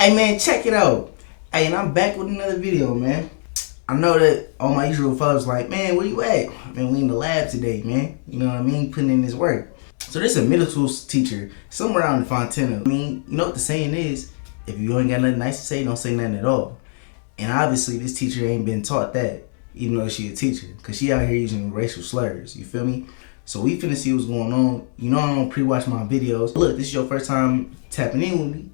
Hey man, check it out. Hey, and I'm back with another video, man. I know that all my usual folks like, man, where you at? Man, we in the lab today, man. You know what I mean? Putting in this work. So there's a middle school teacher somewhere out in Fontana. I mean, you know what the saying is? If you ain't got nothing nice to say, don't say nothing at all. And obviously this teacher ain't been taught that, even though she a teacher. Cause she out here using racial slurs, you feel me? So we finna see what's going on. You know I don't pre-watch my videos. Look, this is your first time tapping in with me.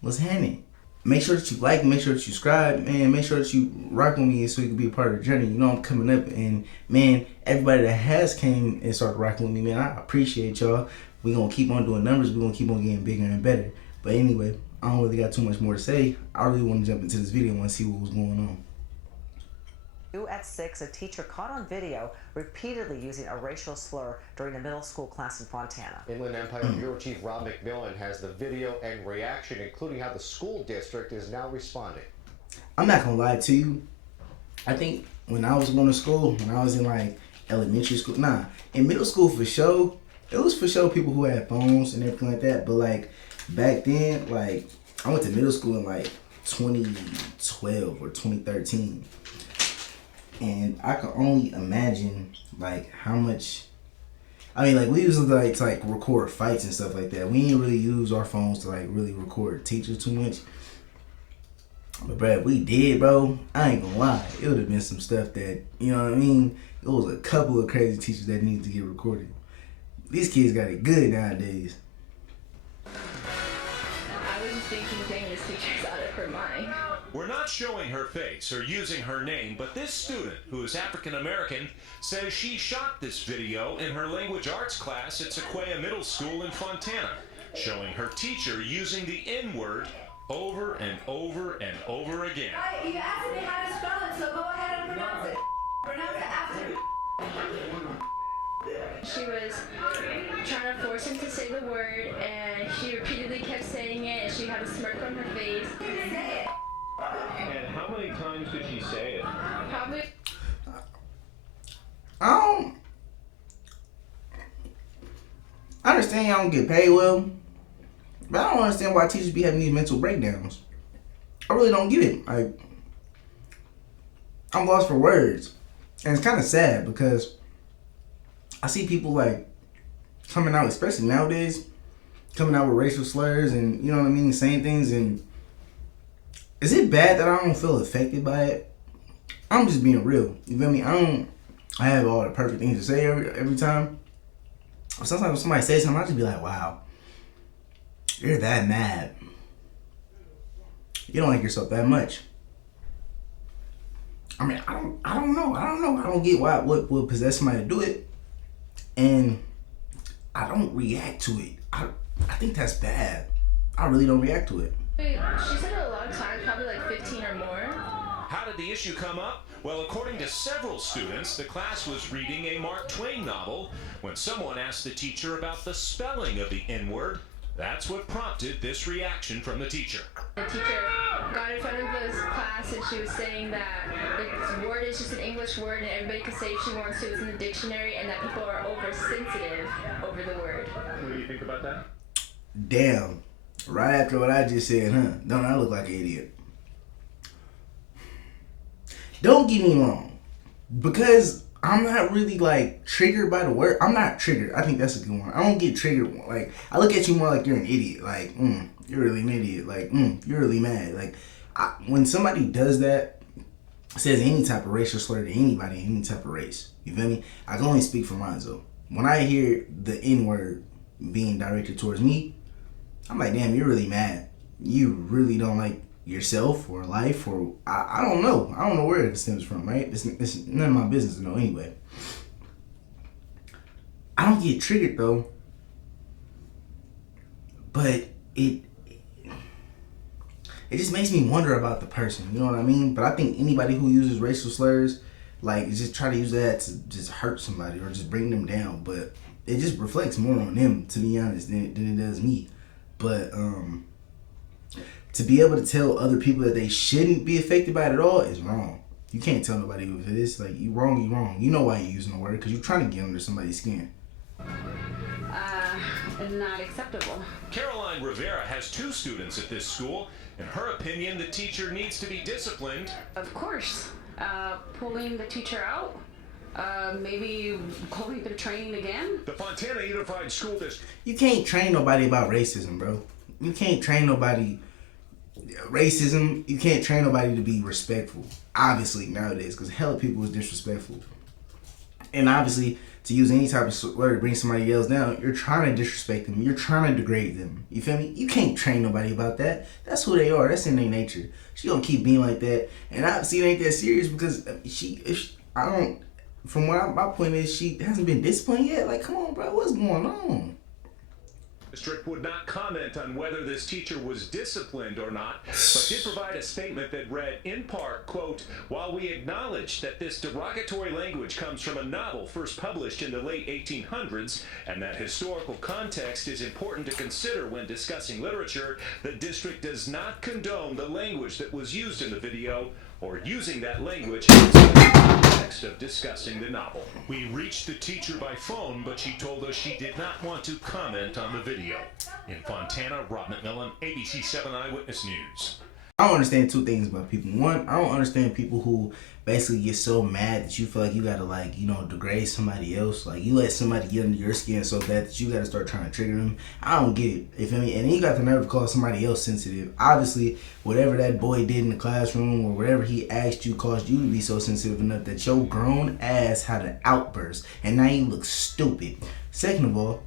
What's happening? Make sure that you like, make sure that you subscribe, man. Make sure that you rock with me so you can be a part of the journey. You know I'm coming up, and man, everybody that has came and started rocking with me, man, I appreciate y'all. We gonna keep on doing numbers. We gonna keep on getting bigger and better. But anyway, I don't really got too much more to say. I really want to jump into this video and want to see what was going on. At 6, a teacher caught on video repeatedly using a racial slur during a middle school class in Fontana. Inland Empire Bureau Chief Rob McMillan has the video and reaction, including how the school district is now responding. I'm not gonna lie to you. I think when I was going to school, when I was in like elementary school, in middle school for sure, it was for sure people who had phones and everything like that. But like back then, like I went to middle school in like 2012 or 2013. And I can only imagine like how much. I mean, like we used to like record fights and stuff like that. We didn't really use our phones to like really record teachers too much. But bro, if we did, bro, I ain't gonna lie, it would have been some stuff that, you know what I mean. It was a couple of crazy teachers that needed to get recorded. These kids got it good nowadays. I was just thinking, dang, this teacher's out of her mind. We're not showing her face or using her name, but this student, who is African American, says she shot this video in her language arts class at Sequoia Middle School in Fontana, showing her teacher using the N-word over and over and over again. You asked me how to spell it, so go ahead and pronounce it. Pronounce it after. She was trying to force him to say the word, and she repeatedly kept saying it, and she had a smirk on her face. Say it. And how many times did she say it? Probably. I understand y'all don't get paid well, but I don't understand why teachers be having these mental breakdowns. I really don't get it. Like, I'm lost for words. And it's kind of sad because I see people like coming out, especially nowadays, coming out with racial slurs and, you know what I mean, saying things. And is it bad that I don't feel affected by it? I'm just being real. You feel me? I have all the perfect things to say every time. Sometimes when somebody says something, I just be like, wow, you're that mad. You don't like yourself that much. I mean, I don't know. I don't get what would possess somebody to do it. And I don't react to it. I think that's bad. I really don't react to it. She said it a lot of times, probably like 15 or more. How did the issue come up? Well, according to several students, the class was reading a Mark Twain novel when someone asked the teacher about the spelling of the N-word. That's what prompted this reaction from the teacher. The teacher got in front of this class and she was saying that this word is just an English word and everybody can say if she wants to, it's in the dictionary, and that people are oversensitive over the word. What do you think about that? Damn. Right after what I just said, huh? Don't I look like an idiot? Don't get me wrong. Because I'm not really like triggered by the word. I'm not triggered. I think that's a good one. I don't get triggered. Like, I look at you more like you're an idiot. Like, you're really an idiot. Like, you're really mad. Like, when somebody does that, says any type of racial slur to anybody, any type of race, you feel me? I can only speak for Lonzo. When I hear the N-word being directed towards me, I'm like, damn, you're really mad. You really don't like yourself or life, or I don't know. I don't know where it stems from, right? It's none of my business to know anyway. I don't get triggered though, but it just makes me wonder about the person. You know what I mean? But I think anybody who uses racial slurs, like, just try to use that to just hurt somebody or just bring them down. But it just reflects more on them, to be honest, than it does me. But to be able to tell other people that they shouldn't be affected by it at all is wrong. You can't tell nobody if it is. Like, you wrong. You know why you're using the word, because you're trying to get under somebody's skin. not acceptable. Caroline Rivera has 2 students at this school. In her opinion, the teacher needs to be disciplined. Of course, pulling the teacher out, maybe calling them training again. The Fontana Unified School District. You can't train nobody about racism, bro. You can't train nobody racism. You can't train nobody to be respectful. Obviously, nowadays, because hell, people is disrespectful. And obviously, to use any type of slur to bring somebody else down, you're trying to disrespect them. You're trying to degrade them. You feel me? You can't train nobody about that. That's who they are. That's in their nature. She gonna keep being like that. And obviously, it ain't that serious because my point is, she hasn't been disciplined yet. Like, come on, bro. What's going on? District would not comment on whether this teacher was disciplined or not, but did provide a statement that read, in part, quote, "While we acknowledge that this derogatory language comes from a novel first published in the late 1800s, and that historical context is important to consider when discussing literature, the district does not condone the language that was used in the video or using that language outside the context of discussing the novel." We reached the teacher by phone, but she told us she did not want to comment on the video. In Fontana, Rob McMillan, ABC 7 Eyewitness News. I don't understand 2 things about people. One, I don't understand people who basically get so mad that you feel like you gotta, like, you know, degrade somebody else. Like, you let somebody get under your skin so bad that you gotta start trying to trigger them. I don't get it. You feel me? And then you got the nerve to call somebody else sensitive. Obviously, whatever that boy did in the classroom or whatever he asked you caused you to be so sensitive enough that your grown ass had an outburst. And now you look stupid. Second of all,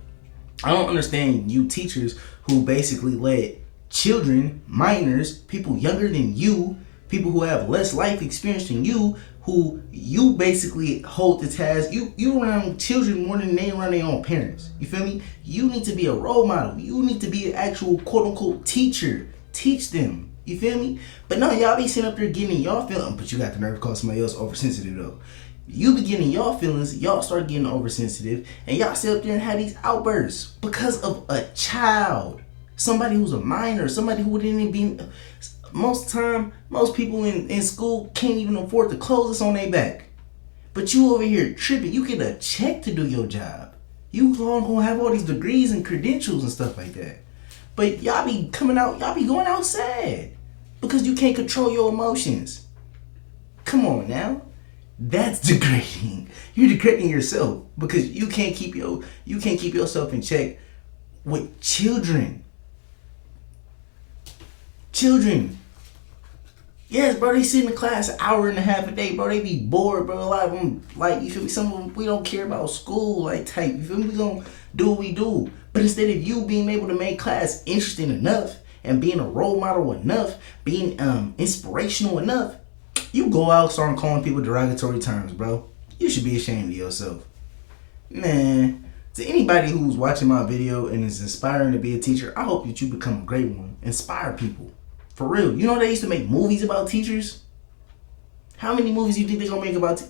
I don't understand you teachers who basically let children, minors, people younger than you, people who have less life experience than you, who you basically hold the task. You around children more than they around their own parents. You feel me? You need to be a role model. You need to be an actual quote unquote teacher. Teach them. You feel me? But no, y'all be sitting up there getting y'all feelings, but you got the nerve to call somebody else oversensitive though. You be getting y'all feelings, y'all start getting oversensitive, and y'all sit up there and have these outbursts because of a child. Somebody who's a minor, somebody who didn't be. Most time, most people in school can't even afford the clothes that's on their back. But you over here tripping. You get a check to do your job. You gonna have all these degrees and credentials and stuff like that. But y'all be coming out, y'all be going out sad because you can't control your emotions. Come on now. That's degrading. You're degrading yourself because you can't keep yourself in check with children. Children. Yes, bro, they sit in the class an hour and a half a day, bro. They be bored, bro. A lot of them, like, you feel me? Some of them, we don't care about school, like, type. You feel me? We gonna do what we do. But instead of you being able to make class interesting enough and being a role model enough, being inspirational enough, you go out starting calling people derogatory terms, bro. You should be ashamed of yourself. Man, to anybody who's watching my video and is inspiring to be a teacher, I hope that you become a great one. Inspire people. For real. You know they used to make movies about teachers? How many movies do you think they're gonna make about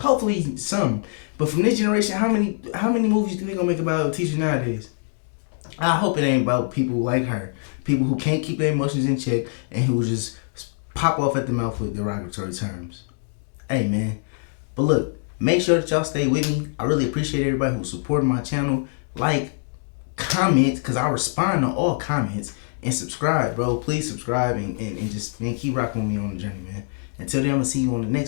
hopefully some. But from this generation, how many movies do you think they're gonna make about teachers nowadays? I hope it ain't about people like her. People who can't keep their emotions in check and who just pop off at the mouth with derogatory terms. Hey man. But look, make sure that y'all stay with me. I really appreciate everybody who's supporting my channel. Like, comment, because I respond to all comments. And subscribe, bro. Please subscribe and just keep rocking with me on the journey, man. Until then, I'm going to see you on the next